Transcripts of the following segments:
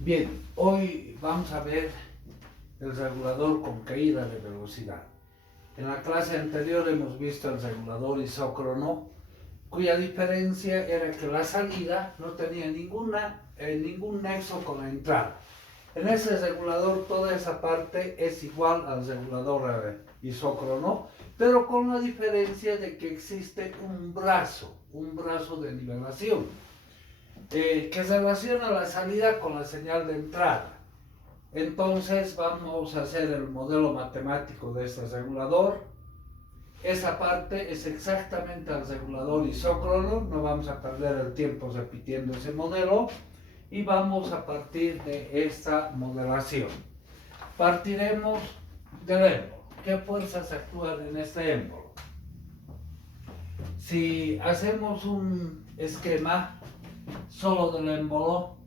Bien, hoy vamos a ver el regulador con caída de velocidad. En la clase anterior hemos visto el regulador isócrono, cuya diferencia era que la salida no tenía ningún nexo con la entrada. En ese regulador toda esa parte es igual al regulador isócrono, pero con la diferencia de que existe un brazo de nivelación, que relaciona la salida con la señal de entrada. Entonces vamos a hacer el modelo matemático de este regulador. Esa parte es exactamente el regulador isócrono, no vamos a perder el tiempo repitiendo ese modelo y vamos a partir de esta modelación. Partiremos del émbolo. ¿Qué fuerzas actúan en este émbolo? Si hacemos un esquema solo del émbolo,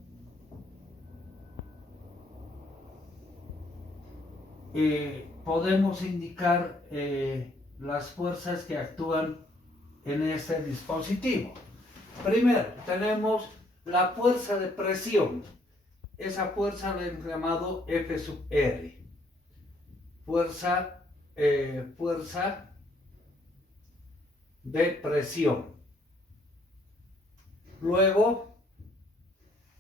podemos indicar las fuerzas que actúan en este dispositivo. Primero, tenemos la fuerza de presión. Esa fuerza la hemos llamado F sub R. Fuerza de presión. Luego,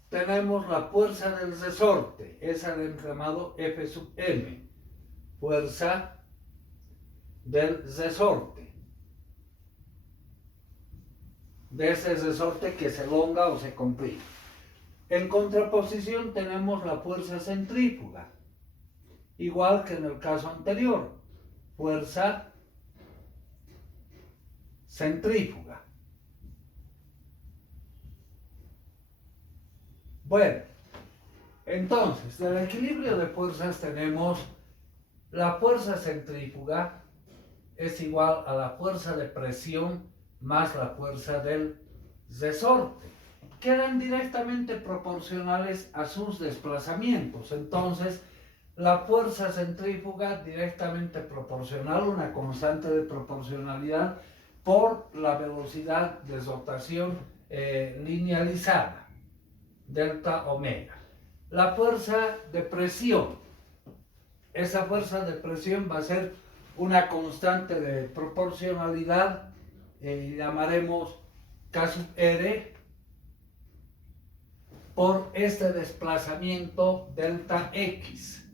tenemos la fuerza del resorte. Esa la hemos llamado F sub M. Fuerza del resorte. De ese resorte que se elonga o se comprime. En contraposición tenemos la fuerza centrífuga, igual que en el caso anterior, fuerza centrífuga. Bueno, entonces, del equilibrio de fuerzas tenemos la fuerza centrífuga es igual a la fuerza de presión más la fuerza del resorte, que eran directamente proporcionales a sus desplazamientos. Entonces, la fuerza centrífuga directamente proporcional, una constante de proporcionalidad por la velocidad de rotación linealizada, delta omega. La fuerza de presión, esa fuerza de presión va a ser una constante de proporcionalidad, llamaremos K sub R, por este desplazamiento delta X,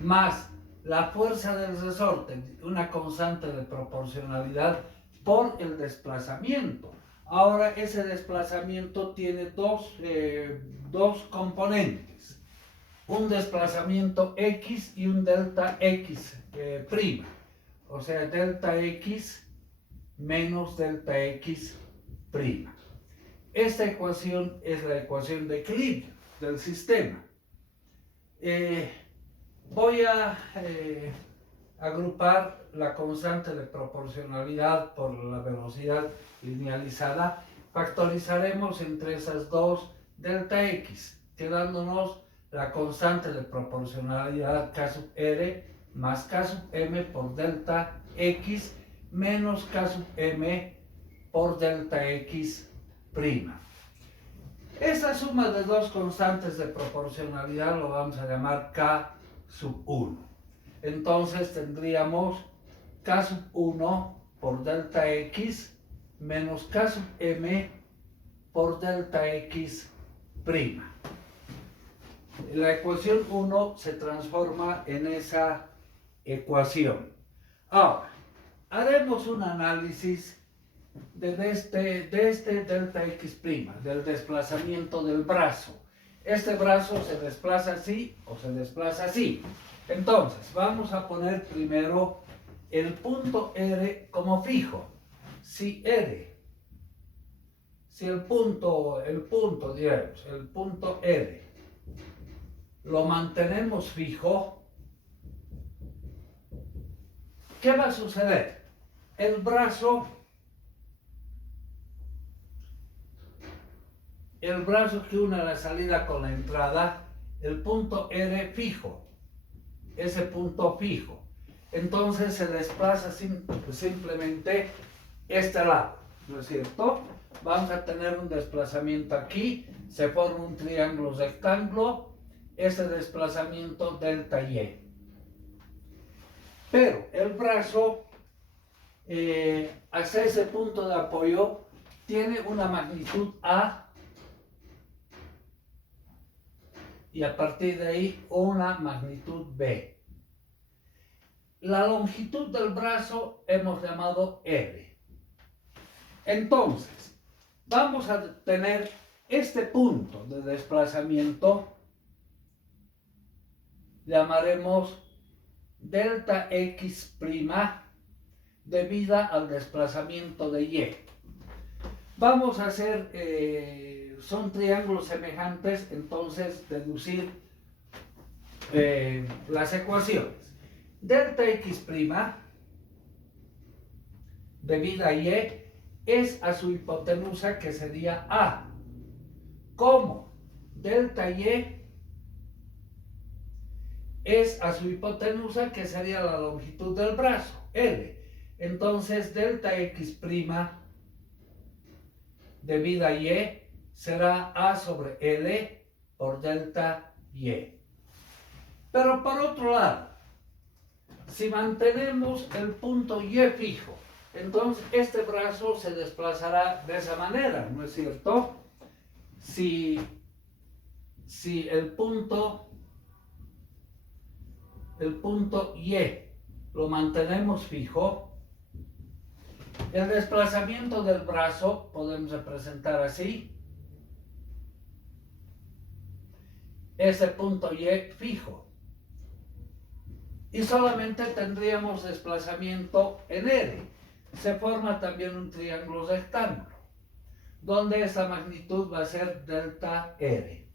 más la fuerza del resorte, una constante de proporcionalidad por el desplazamiento. Ahora ese desplazamiento tiene dos componentes, un desplazamiento X y un delta X prima, o sea, delta X menos delta X prima. Esta ecuación es la ecuación de equilibrio del sistema. Voy a agrupar la constante de proporcionalidad por la velocidad linealizada. Factorizaremos entre esas dos delta X, quedándonos la constante de proporcionalidad K sub R más K sub M por delta X menos K sub M por delta X prima. Esa suma de dos constantes de proporcionalidad lo vamos a llamar K sub 1. Entonces tendríamos K sub 1 por delta X menos K sub M por delta X prima. La ecuación 1 se transforma en esa ecuación. Ahora, haremos un análisis de este delta X prima, del desplazamiento del brazo. Este brazo se desplaza así o se desplaza así. Entonces, vamos a poner primero el punto R como fijo. Si el punto R lo mantenemos fijo, ¿qué va a suceder? El brazo que une la salida con la entrada, el punto R fijo, ese punto fijo, entonces se desplaza simplemente este lado, ¿no es cierto? vamos a tener un desplazamiento aquí, se forma un triángulo rectángulo, ese desplazamiento delta y. Pero el brazo hacia ese punto de apoyo tiene una magnitud A y a partir de ahí una magnitud B. La longitud del brazo hemos llamado L. Entonces, vamos a tener este punto de desplazamiento, llamaremos delta X' debida al desplazamiento de Y. Vamos a hacer, son triángulos semejantes, entonces deducir las ecuaciones. Delta X' debida a Y es a su hipotenusa, que sería A, como delta Y es a su hipotenusa, que sería la longitud del brazo, L. Entonces delta X' debida a Y será A sobre L por delta Y. Pero por otro lado, si mantenemos el punto Y fijo, entonces este brazo se desplazará de esa manera, ¿no es cierto? Si el punto Y lo mantenemos fijo, el desplazamiento del brazo podemos representar así. Ese punto Y fijo. Y solamente tendríamos desplazamiento en R. Se forma también un triángulo rectángulo, donde esa magnitud va a ser delta R.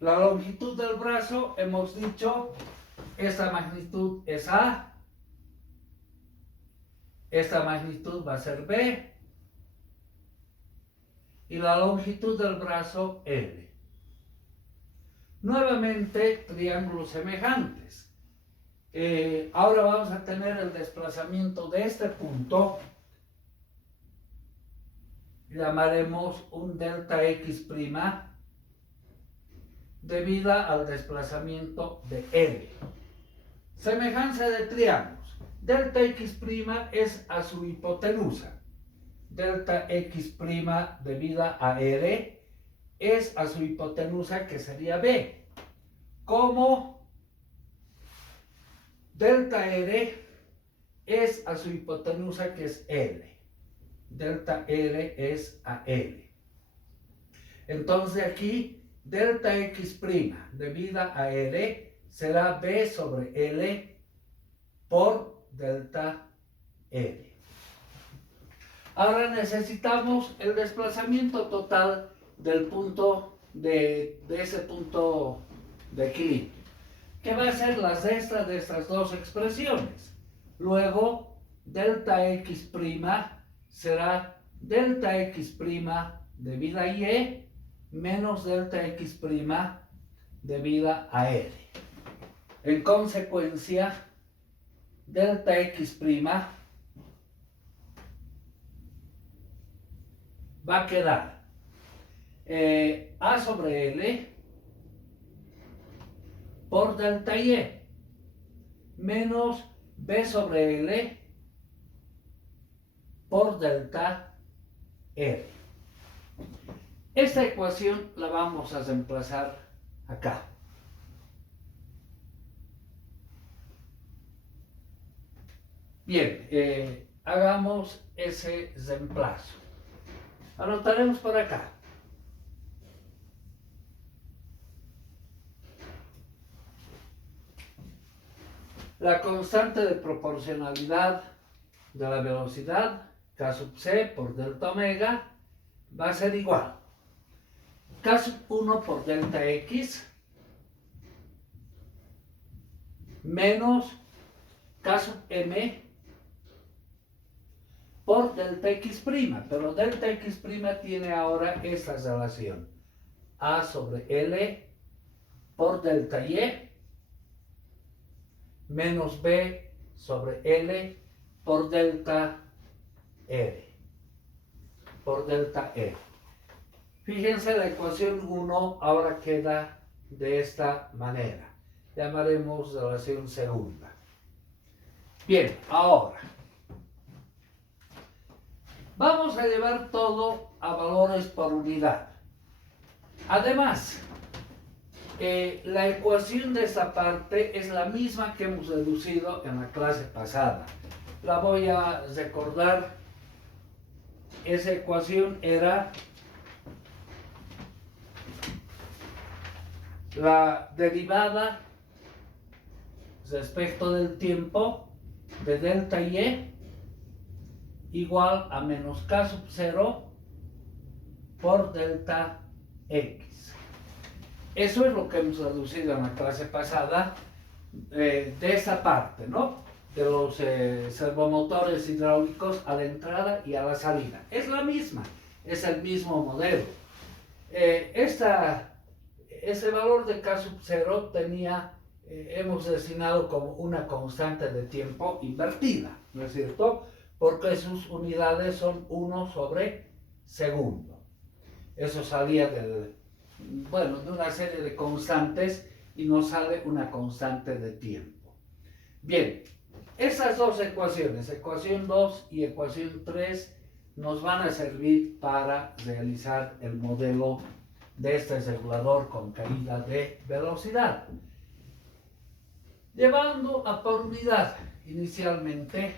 La longitud del brazo, hemos dicho, esta magnitud es A, esta magnitud va a ser B, y la longitud del brazo L. Nuevamente, triángulos semejantes. Ahora vamos a tener el desplazamiento de este punto, llamaremos un delta X' debida al desplazamiento de L. Semejanza de triángulos. Delta X' es a su hipotenusa. Delta X' debida a R es a su hipotenusa, que sería B, como delta R es a su hipotenusa, que es L. Delta R es a L. Entonces aquí delta X' debida a L será B sobre L por delta L. Ahora necesitamos el desplazamiento total del punto de ese punto de equilibrio, que va a ser la cesta de estas dos expresiones. Luego, delta X' será delta X' debida a Y menos delta X' debida a R. En consecuencia, delta X' va a quedar A sobre L por delta Y menos B sobre L por delta R. Esta ecuación la vamos a reemplazar acá. Bien, hagamos ese reemplazo. Anotaremos por acá. La constante de proporcionalidad de la velocidad, K sub C por delta omega, va a ser igual K sub 1 por delta X menos K sub M por delta X', pero delta X' tiene ahora esta relación, A sobre L por delta Y menos B sobre L por delta R. por delta E. Fíjense, la ecuación 1 ahora queda de esta manera. Llamaremos relación segunda. Bien, ahora vamos a llevar todo a valores por unidad. Además, la ecuación de esta parte es la misma que hemos deducido en la clase pasada. La voy a recordar. Esa ecuación era la derivada respecto del tiempo de delta y igual a menos k sub 0 por delta x. Eso es lo que hemos reducido en la clase pasada de esta parte, ¿no? De los servomotores hidráulicos a la entrada y a la salida. Es la misma, es el mismo modelo. Ese valor de k sub 0 hemos designado como una constante de tiempo invertida, ¿no es cierto? Porque sus unidades son 1 sobre segundo. Eso salía de una serie de constantes y nos sale una constante de tiempo. Bien, esas dos ecuaciones, ecuación 2 y ecuación 3, nos van a servir para realizar el modelo de este regulador con caída de velocidad. Llevando a por unidad, inicialmente,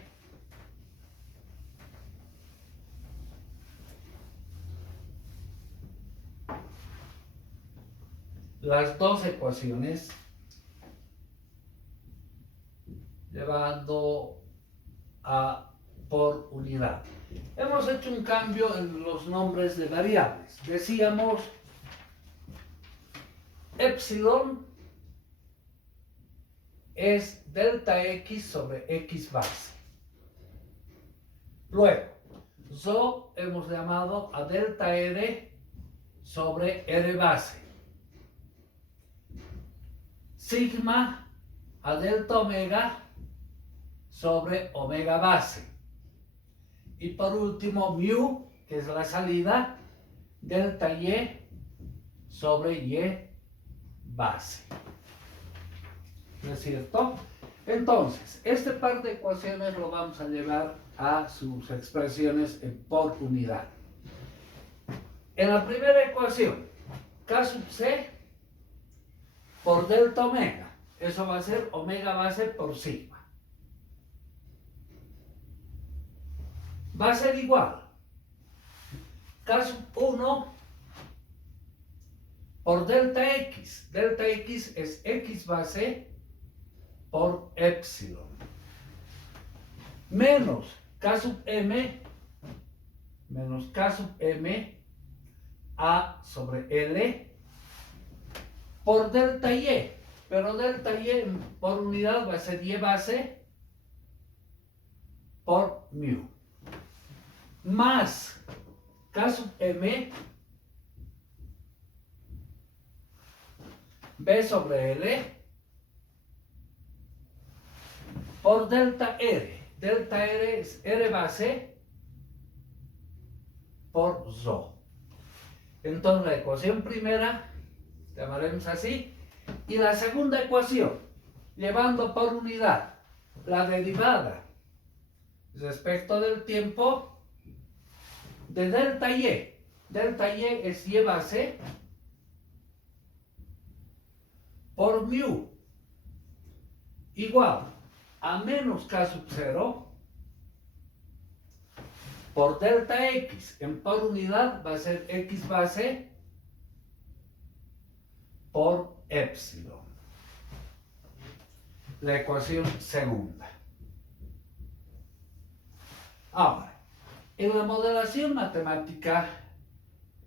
las dos ecuaciones, llevando a por unidad. Hemos hecho un cambio en los nombres de variables. Decíamos epsilon es delta x sobre x base. Luego, rho hemos llamado a delta r sobre r base. Sigma a delta omega sobre omega base. Y por último, mu, que es la salida, delta y sobre y base. ¿No es cierto? Entonces, este par de ecuaciones lo vamos a llevar a sus expresiones por unidad. En la primera ecuación, K sub C por delta omega. Eso va a ser omega base por sigma. Va a ser igual. K sub 1 por delta x. Delta x es x base por epsilon. Menos K sub m, menos K sub m a sobre L por delta y. Pero delta y por unidad va a ser y base por mu. Más K sub m b sobre L por delta R. Delta R es R base por rho. Entonces la ecuación primera, llamaremos así, y la segunda ecuación, llevando por unidad la derivada respecto del tiempo de delta y. Delta y es y base por mu igual a menos k sub 0 por delta x. En por unidad va a ser x base por epsilon. La ecuación segunda. Ahora, en la modelación matemática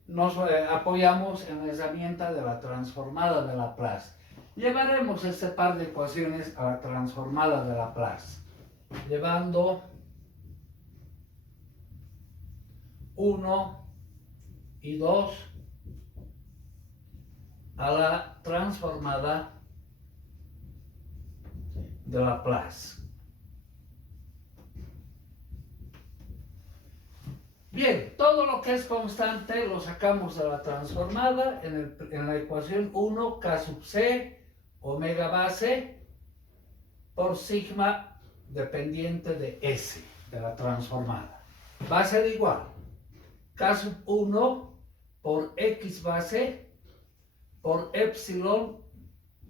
nos apoyamos en la herramienta de la transformada de Laplace. Llevaremos este par de ecuaciones a la transformada de Laplace, llevando 1 y 2 a la transformada de Laplace. Bien, todo lo que es constante lo sacamos de la transformada en la ecuación 1, K sub C, omega base, por sigma dependiente de S, de la transformada. Va a ser igual, K sub 1 por X base por epsilon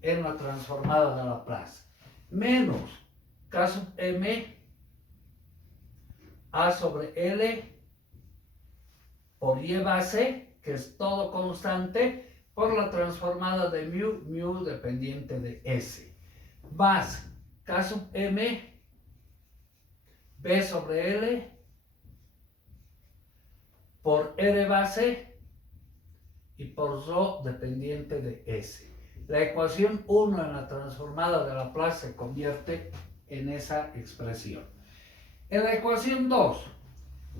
en la transformada de Laplace, menos K sub M A sobre L por Y base, que es todo constante, por la transformada de mu dependiente de S, más K sub M B sobre L por R base y por rho dependiente de S. La ecuación 1 en la transformada de Laplace se convierte en esa expresión. En la ecuación 2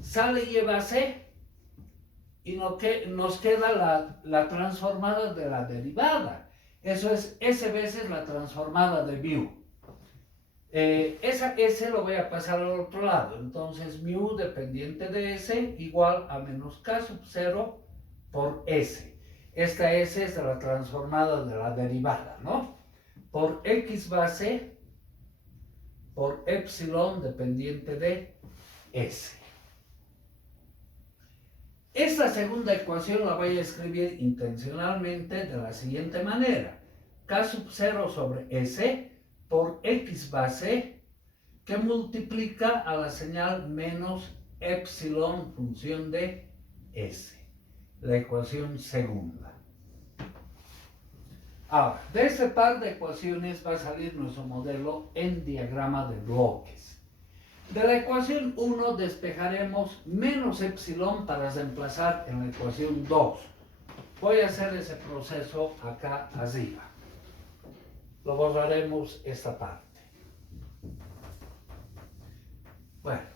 sale Y base y nos queda la transformada de la derivada. Eso es S veces la transformada de mu. Esa S lo voy a pasar al otro lado. Entonces mu dependiente de S igual a menos K sub 0 por S. Esta S es de la transformada de la derivada, ¿no? Por X base por epsilon dependiente de S. Esta segunda ecuación la voy a escribir intencionalmente de la siguiente manera. K sub 0 sobre S por X base que multiplica a la señal menos epsilon función de S. La ecuación segunda. Ahora, de este par de ecuaciones va a salir nuestro modelo en diagrama de bloques. De la ecuación 1 despejaremos menos epsilon para reemplazar en la ecuación 2. Voy a hacer ese proceso acá arriba. Lo borraremos esta parte. Bueno.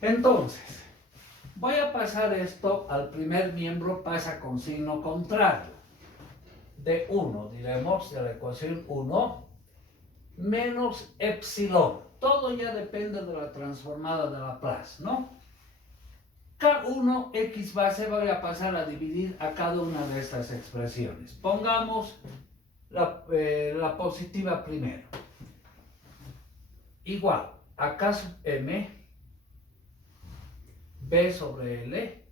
Entonces, voy a pasar esto al primer miembro, pasa con signo contrario. De 1, diremos, de la ecuación 1, menos epsilon. Todo ya depende de la transformada de Laplace, ¿no? K1 X base voy a pasar a dividir a cada una de estas expresiones. Pongamos la positiva primero. Igual a K sub M B sobre L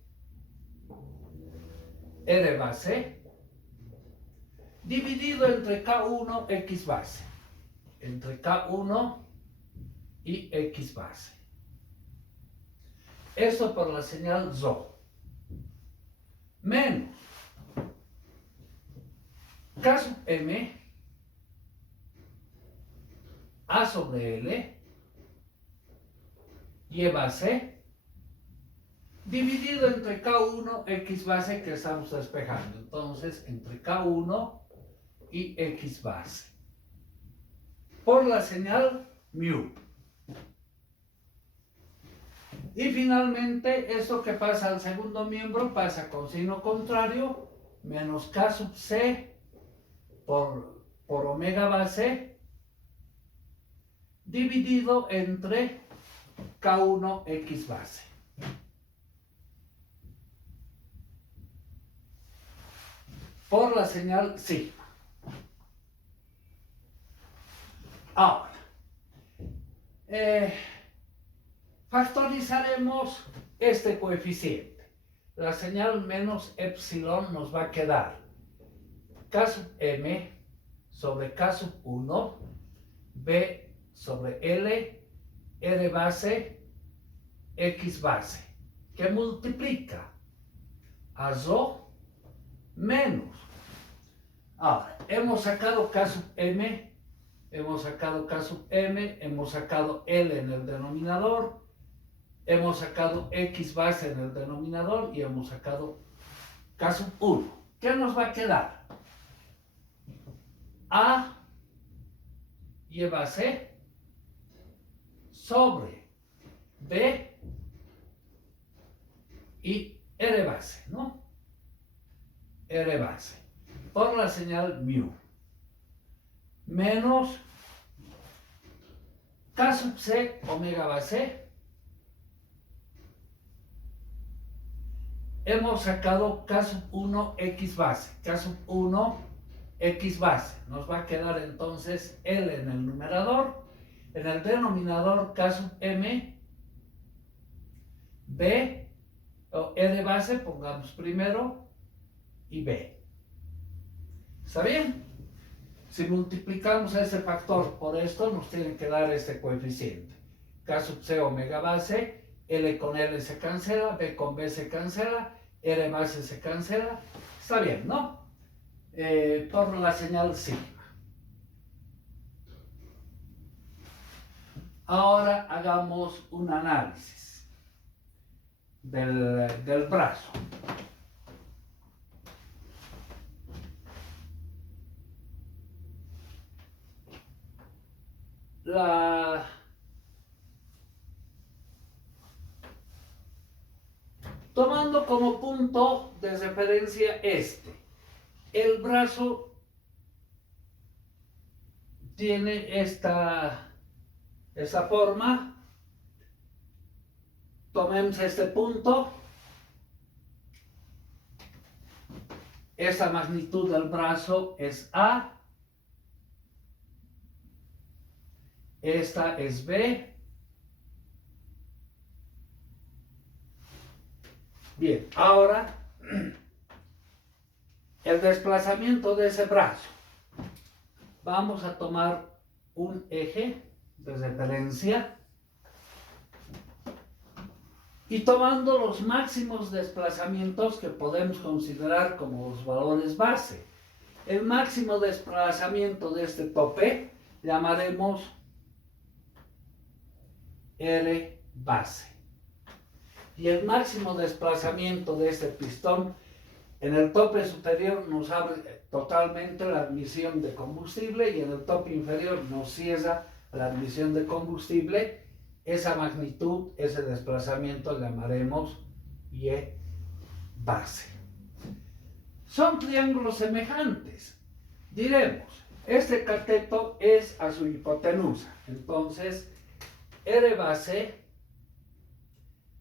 R base dividido entre K1 X base, entre K1 y X base. Esto por la señal rho. Menos K sub M A sobre L Y base dividido entre K1 X base que estamos despejando. Entonces, entre K1 y X base. Por la señal mu. Y finalmente, esto que pasa al segundo miembro pasa con signo contrario, menos K sub C por omega base, dividido entre K1 X base. Por la señal sigma. Ahora, factorizaremos este coeficiente. La señal menos epsilon nos va a quedar K sub M sobre K sub 1, B sobre L, R base, X base, que multiplica a rho menos. Ahora, hemos sacado K sub M, hemos sacado K sub M, hemos sacado L en el denominador, hemos sacado X base en el denominador y hemos sacado K sub 1. ¿Qué nos va a quedar? A Y base sobre B y R base, ¿no? R base por la señal mu menos K sub C omega base. Hemos sacado K sub 1 X base. K sub 1 X base. Nos va a quedar entonces L en el numerador. En el denominador K sub M, B, o E de base, pongamos primero, y B. ¿Está bien? Si multiplicamos ese factor por esto, nos tiene que dar este coeficiente. K sub C omega base, L con L se cancela, B con B se cancela, R base se cancela. Está bien, ¿no? Por la señal sigma. Ahora hagamos un análisis del brazo. Tomando como punto de referencia el brazo tiene esta forma. Tomemos este punto. Esta magnitud del brazo es A. Esta es B. Bien, ahora el desplazamiento de ese brazo. Vamos a tomar un eje de referencia y tomando los máximos desplazamientos que podemos considerar como los valores base. El máximo desplazamiento de este tope llamaremos R base. Y el máximo desplazamiento de este pistón en el tope superior nos abre totalmente la admisión de combustible y en el tope inferior nos cierra la admisión de combustible. Esa magnitud, ese desplazamiento llamaremos Y base. Son triángulos semejantes. Diremos, este cateto es a su hipotenusa. Entonces, R base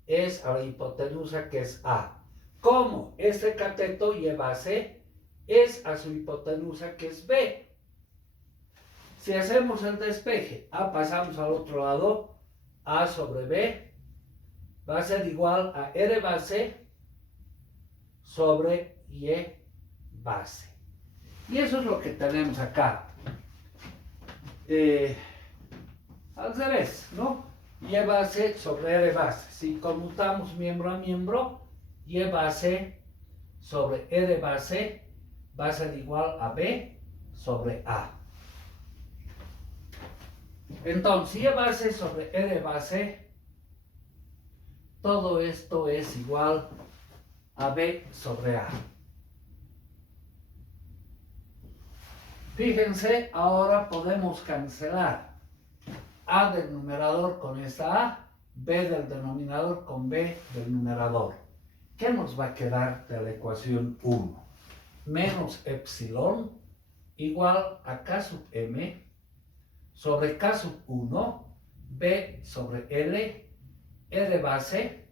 es a la hipotenusa que es A. Como este cateto Y base es a su hipotenusa que es B. Si hacemos el despeje, A pasamos al otro lado, A sobre B va a ser igual a R base sobre Y base. Y eso es lo que tenemos acá. Al revés, ¿no? Y base sobre R base. Si conmutamos miembro a miembro, Y base sobre R base va a ser igual a B sobre A. Entonces, Y base sobre R base, todo esto es igual a B sobre A. Fíjense, ahora podemos cancelar A del numerador con esta A, B del denominador con B del numerador. ¿Qué nos va a quedar de la ecuación 1? Menos epsilon igual a K sub M sobre K sub 1, B sobre L, R base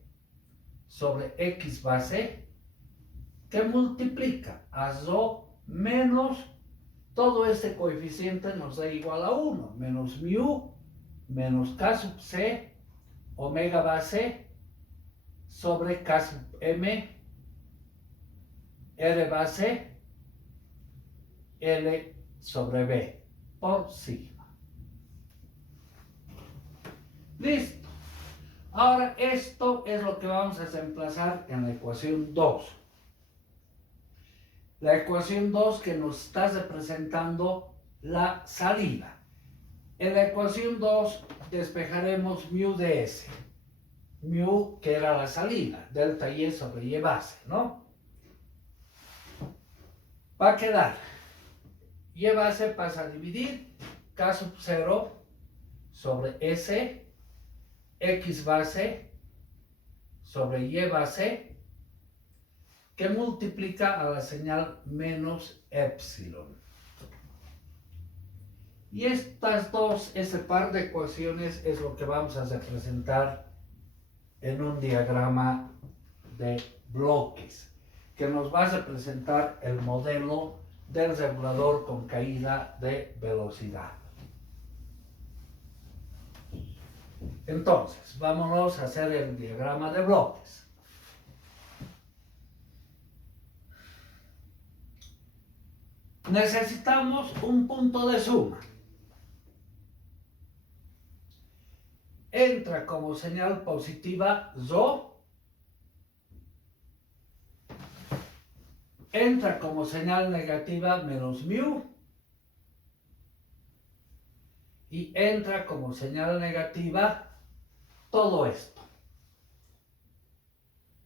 sobre X base, que multiplica a Rho menos todo este coeficiente nos da igual a 1, menos mu, menos K sub C, omega base, sobre K sub M, R base, L sobre B, por sigma. Listo. Ahora esto es lo que vamos a reemplazar en la ecuación 2. La ecuación 2 que nos está representando la salida. En la ecuación 2 despejaremos mu de S. Mu que era la salida, delta Y sobre Y base, ¿no? Va a quedar, Y base pasa a dividir K sub 0 sobre S, X base sobre Y base, que multiplica a la señal menos epsilon. Y ese par de ecuaciones es lo que vamos a representar en un diagrama de bloques, que nos va a representar el modelo del regulador con caída de velocidad. Entonces, vámonos a hacer el diagrama de bloques. Necesitamos un punto de suma. Entra como señal positiva Rho. Entra como señal negativa menos mu. Y entra como señal negativa todo esto.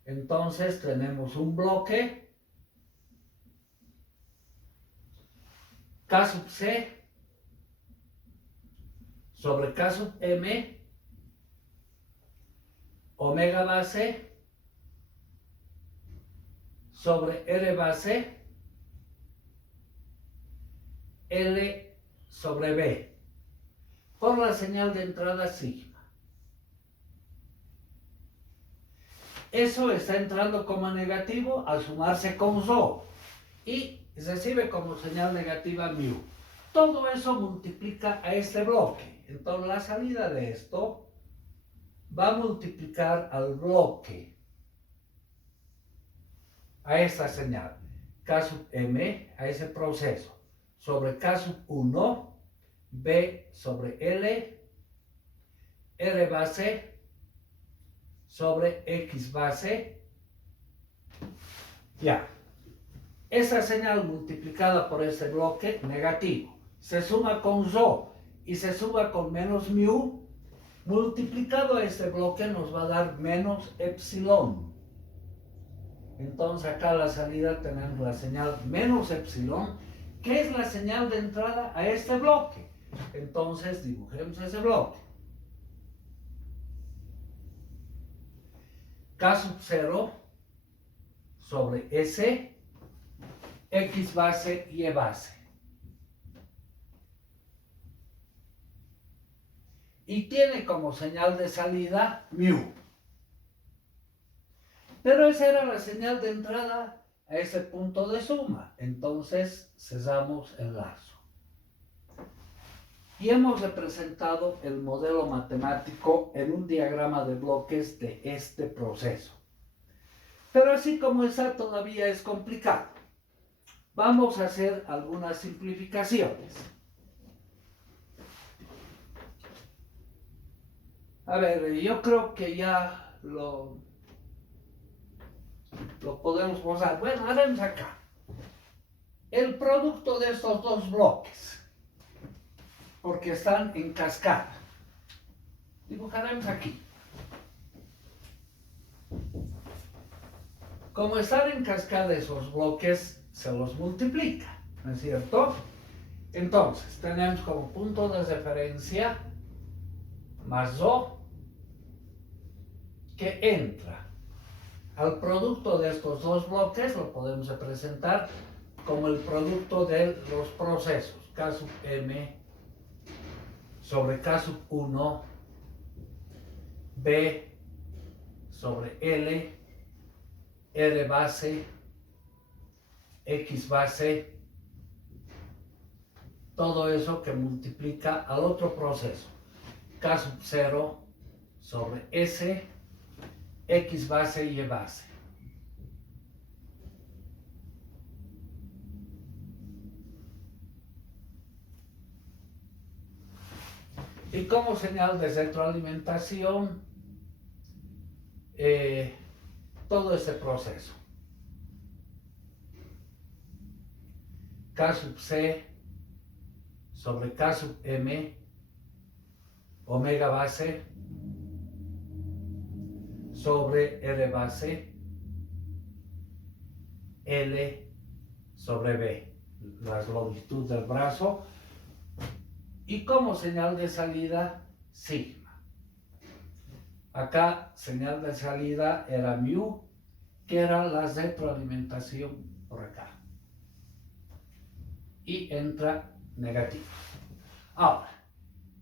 Entonces tenemos un bloque K sub C sobre K sub M omega base sobre R base L sobre B por la señal de entrada sigma. Eso está entrando como negativo al sumarse con Rho y recibe como señal negativa mu. Todo eso multiplica a este bloque. Entonces la salida de esto va a multiplicar al bloque, a esta señal, K sub M, a ese proceso, sobre K sub 1, B sobre L, R base, sobre X base, ya. Esa señal multiplicada por ese bloque negativo se suma con Rho y se suma con menos mu, multiplicado a este bloque nos va a dar menos epsilon. Entonces acá a la salida tenemos la señal menos epsilon, que es la señal de entrada a este bloque. Entonces dibujemos ese bloque. K sub 0 sobre S, X base y Y base. Y tiene como señal de salida mu. Pero esa era la señal de entrada a ese punto de suma. Entonces cerramos el lazo. Y hemos representado el modelo matemático en un diagrama de bloques de este proceso. Pero así como está todavía es complicado. Vamos a hacer algunas simplificaciones. A ver, yo creo que ya lo podemos usar. Bueno, haremos acá. El producto de estos dos bloques, porque están en cascada. Dibujaremos aquí. Como están en cascada esos bloques, se los multiplica, ¿no es cierto? Entonces, tenemos como punto de referencia más Rho, que entra al producto de estos dos bloques, lo podemos representar como el producto de los procesos, K sub M sobre K sub 1, B sobre L, R base, X base, todo eso que multiplica al otro proceso, K sub 0 sobre S, X base y Y base. Y como señal de retroalimentación, todo este proceso. K sub C sobre K sub M, omega base, sobre R base, L sobre B, la longitud del brazo, y como señal de salida, sigma. Acá señal de salida era mu, que era la retroalimentación por acá. Y entra negativo. Ahora,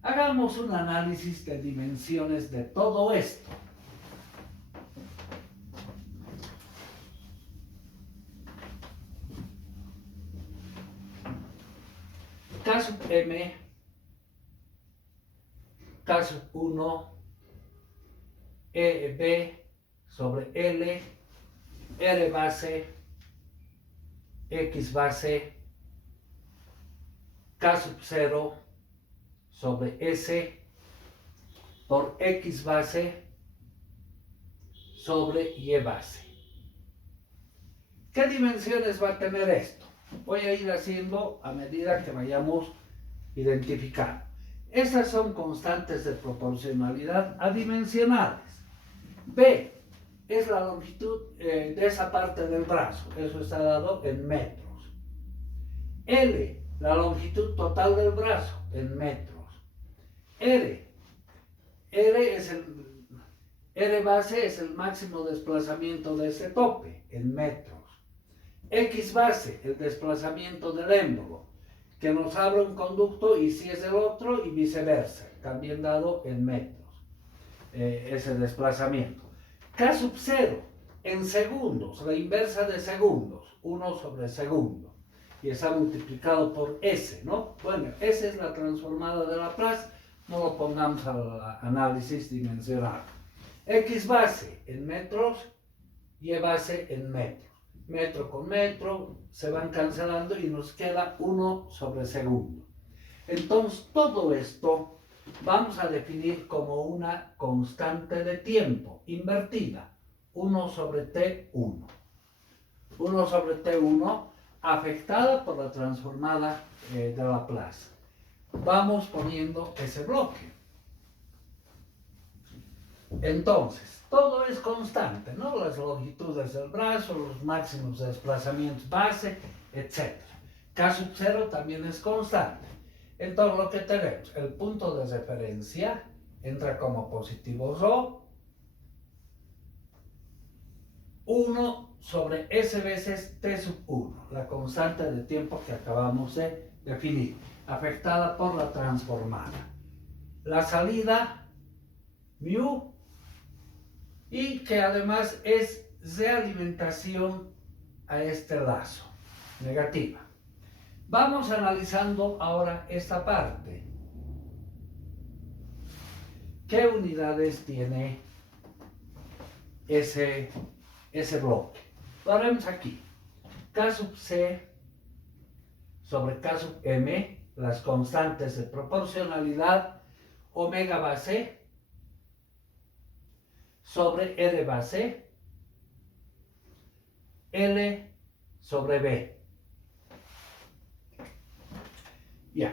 hagamos un análisis de dimensiones de todo esto. K sub m, K sub 1, EB sobre L, R base, X base, K sub 0 sobre S por X base sobre Y base. ¿Qué dimensiones va a tener esto? Voy a ir haciendo a medida que vayamos identificando. Estas son constantes de proporcionalidad adimensionales. B es la longitud de esa parte del brazo, eso está dado en metros. L, la longitud total del brazo en metros. R base es el máximo desplazamiento de ese tope en metros. X base, el desplazamiento del émbolo, que nos abre un conducto y si es el otro y viceversa, también dado en metros, ese desplazamiento. K sub 0 en segundos, la inversa de segundos, 1 sobre segundo, y está multiplicado por S, ¿no? Bueno, S es la transformada de Laplace, no lo pongamos al análisis dimensional. X base en metros, Y base en metros. Metro con metro se van cancelando y nos queda 1 sobre segundo. Entonces todo esto vamos a definir como una constante de tiempo invertida, 1 sobre T1. 1 sobre T1 afectada por la transformada de Laplace. Vamos poniendo ese bloque. Entonces, todo es constante, ¿no? Las longitudes del brazo, los máximos desplazamientos base, etc. K sub 0 también es constante. Entonces, lo que tenemos, el punto de referencia entra como positivo ρ, 1 sobre S veces T sub 1, la constante de tiempo que acabamos de definir, afectada por la transformada. La salida, mu, y que además es realimentación a este lazo, negativa. Vamos analizando ahora esta parte. ¿Qué unidades tiene ese bloque? Lo haremos aquí. K sub C sobre K sub M, las constantes de proporcionalidad, omega base sobre R base, L sobre B.